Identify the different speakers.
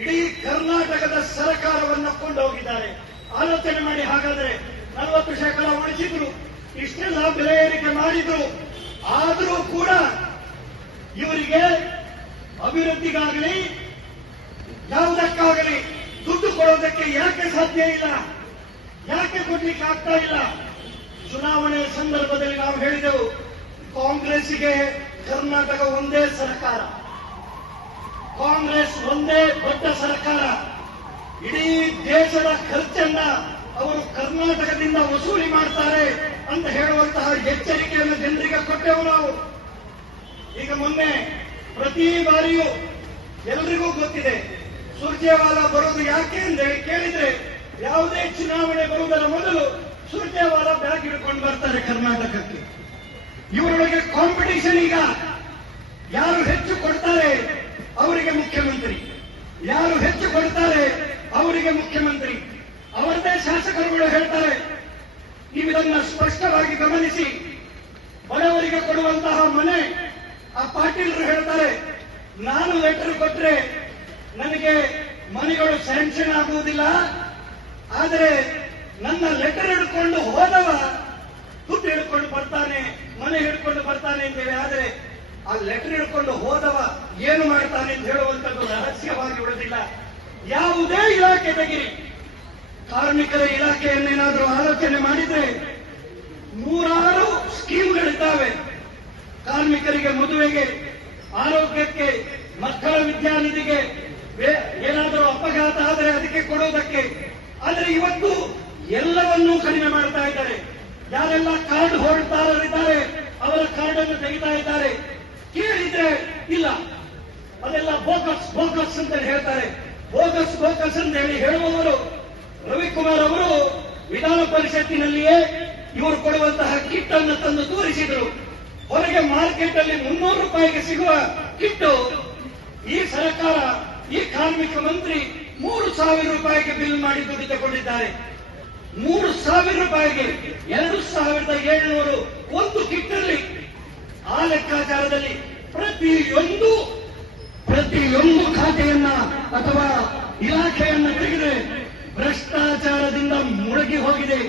Speaker 1: ಇಡೀ ಕರ್ನಾಟಕದ ಸರ್ಕಾರವನ್ನು ಕೊಂಡೋಗಿದ್ದಾರೆ. ಆಲೋಚನೆ ಮಾಡಿ ಹಾಗಾದ್ರೆ ನಲವತ್ತು ಶೇಕಡ ಉಳಿಸಿದ್ರು. ಇಷ್ಟೆಲ್ಲ ಬೆಲೆ ಏರಿಕೆ ಮಾಡಿದ್ರು. ಆದರೂ ಕೂಡ ಇವರಿಗೆ ಅಭಿವೃದ್ಧಿಗಾಗಲಿ, ಯಾವುದಕ್ಕಾಗಲಿ ದುಡ್ಡು ಕೊಡೋದಕ್ಕೆ ಯಾಕೆ ಸಾಧ್ಯ ಇಲ್ಲ? ಯಾಕೆ ಕೊಡ್ಲಿಕ್ಕೆ ಆಗ್ತಾ ಇಲ್ಲ? ಚುನಾವಣೆ ಸಂದರ್ಭದಲ್ಲಿ ನಾವು ಹೇಳಿದೆವು ಕಾಂಗ್ರೆಸ್ಗೆ ಕರ್ನಾಟಕ ಒಂದೇ ಸರ್ಕಾರ. ಕಾಂಗ್ರೆಸ್ ಒಂದೇ ದೊಡ್ಡ ಸರ್ಕಾರ ಇಡೀ ದೇಶದ ಖರ್ಚನ್ನ ಅವರು ಕರ್ನಾಟಕದಿಂದ ವಸೂಲಿ ಮಾಡ್ತಾರೆ ಅಂತ ಹೇಳುವಂತಹ ಎಚ್ಚರಿಕೆಯನ್ನು ಜನರಿಗೆ ಕೊಟ್ಟೆವು ನಾವು. ಈಗ ಮೊನ್ನೆ ಪ್ರತಿ ಬಾರಿಯೂ ಎಲ್ರಿಗೂ ಗೊತ್ತಿದೆ, ಸುರ್ಜೇವಾಲ ಬರೋದು ಯಾಕೆ ಅಂತ ಹೇಳಿ ಕೇಳಿದ್ರೆ ಯಾವುದೇ ಚುನಾವಣೆ ಬರುವುದರ ಮೊದಲು ಸುರ್ಜೇವಾಲ ಬ್ಯಾಗ್ ಹಿಡ್ಕೊಂಡು ಬರ್ತಾರೆ ಕರ್ನಾಟಕಕ್ಕೆ. ಇವರೊಳಗೆ ಕಾಂಪಿಟಿಷನ್ ಈಗ ಯಾರು ಹೆಚ್ಚು ಕೊಡ್ತಾರೆ? ಅವರಿಗೆ ಮುಖ್ಯಮಂತ್ರಿ. ಯಾರು ಹೆಚ್ಚು ಕೊಡ್ತಾರೆ? ಅವರಿಗೆ ಮುಖ್ಯಮಂತ್ರಿ. ಅವರದೇ ಶಾಸಕರುಗಳು ಹೇಳ್ತಾರೆ ನೀವು ಇದನ್ನ ಸ್ಪಷ್ಟವಾಗಿ ಗಮನಿಸಿ. ಬಡವರಿಗೆ ಕೊಡುವಂತಹ ಮನೆ ಆ ಪಾಟೀಲರು ಹೇಳ್ತಾರೆ. ನಾನು ಲೆಟರ್ ಕೊಟ್ರೆ ನನಗೆ ಮನೆಗಳು ಸ್ಯಾಂಕ್ಷನ್ ಆಗುವುದಿಲ್ಲ. ಆದರೆ ನನ್ನ ಲೆಟರ್ ಹಿಡ್ಕೊಂಡು ಹೋದವ ದುಡ್ಡು ಹಿಡ್ಕೊಂಡು ಬರ್ತಾನೆ, ಮನೆ ಹಿಡ್ಕೊಂಡು ಬರ್ತಾನೆ ಅಂತೇಳಿ. ಆದರೆ ಆ ಲೆಟರ್ ಹಿಡ್ಕೊಂಡು ಹೋದವ ಏನು ಮಾಡ್ತಾನೆ ಅಂತ ಹೇಳುವಂಥದ್ದು ರಹಸ್ಯವಾಗಿ ಉಳಿದಿಲ್ಲ. ಯಾವುದೇ ಇಲಾಖೆ ತೆಗಿರಿ. ಕಾರ್ಮಿಕರ ಇಲಾಖೆಯನ್ನೇನಾದರೂ ಆಲೋಚನೆ ಮಾಡಿದ್ರೆ ನೂರಾರು ಸ್ಕೀಮ್ಗಳಿದ್ದಾವೆ. ಕಾರ್ಮಿಕರಿಗೆ ಮದುವೆಗೆ, ಆರೋಗ್ಯಕ್ಕೆ, ಮಕ್ಕಳ ವಿದ್ಯಾನಿಧಿಗೆ ಏನಾದರೂ ಅಪಘಾತ ಆದರೆ ಅದಕ್ಕೆ ಕೊಡೋದಕ್ಕೆ. ಆದರೆ ಇವತ್ತು ಎಲ್ಲವನ್ನೂ ಕಡಿಮೆ ಮಾಡ್ತಾ ಇದ್ದಾರೆ. ಯಾರೆಲ್ಲ ಕಾರ್ಡ್ ಹೋಲ್ಡ್ತಾರರಿದ್ದಾರೆ ಅವರ ಕಾರ್ಡನ್ನು ತೆಗಿತಾ ಇದ್ದಾರೆ. ಕೇಳಿದ್ರೆ ಇಲ್ಲ. ಅದೆಲ್ಲ ಬೋಕಸ್ ಬೋಕಸ್ ಅಂತ ಹೇಳ್ತಾರೆ. ಬೋಕಸ್ ಬೋಕಸ್ ಅಂತ ಹೇಳಿ ಹೇಳುವವರು ರವಿಕುಮಾರ್ ಅವರು ವಿಧಾನ ಪರಿಷತ್ತಿನಲ್ಲಿಯೇ ಇವರು ಕೊಡುವಂತಹ ಕಿಟ್ ಅನ್ನು ತಂದು ತೋರಿಸಿದರು. ಹೊರಗೆ ಮಾರ್ಕೆಟ್ ಅಲ್ಲಿ ಮುನ್ನೂರು ರೂಪಾಯಿಗೆ ಸಿಗುವ ಕಿಟ್ಟು ಈ ಸರ್ಕಾರ, ಈ ಕಾರ್ಮಿಕ ಮಂತ್ರಿ ಮೂರು ಸಾವಿರ ರೂಪಾಯಿಗೆ ಬಿಲ್ ಮಾಡಿ ದುಡ್ಡು ಮೂರು ಸಾವಿರ ರೂಪಾಯಿಗೆ ಎರಡು ಸಾವಿರದ ಏಳುನೂರು ಒಂದು ಕಿಟ್ಟಲ್ಲಿ ಆ ಲೆಕ್ಕಾಚಾರದಲ್ಲಿ ಪ್ರತಿಯೊಂದು ಪ್ರತಿಯೊಂದು ಖಾತೆಯನ್ನ ಅಥವಾ ಇಲಾಖೆಯನ್ನ ತೆಗೆದು ಭ್ರಷ್ಟಾಚಾರದಿಂದ ಮುಳುಗಿ ಹೋಗಿದೆ.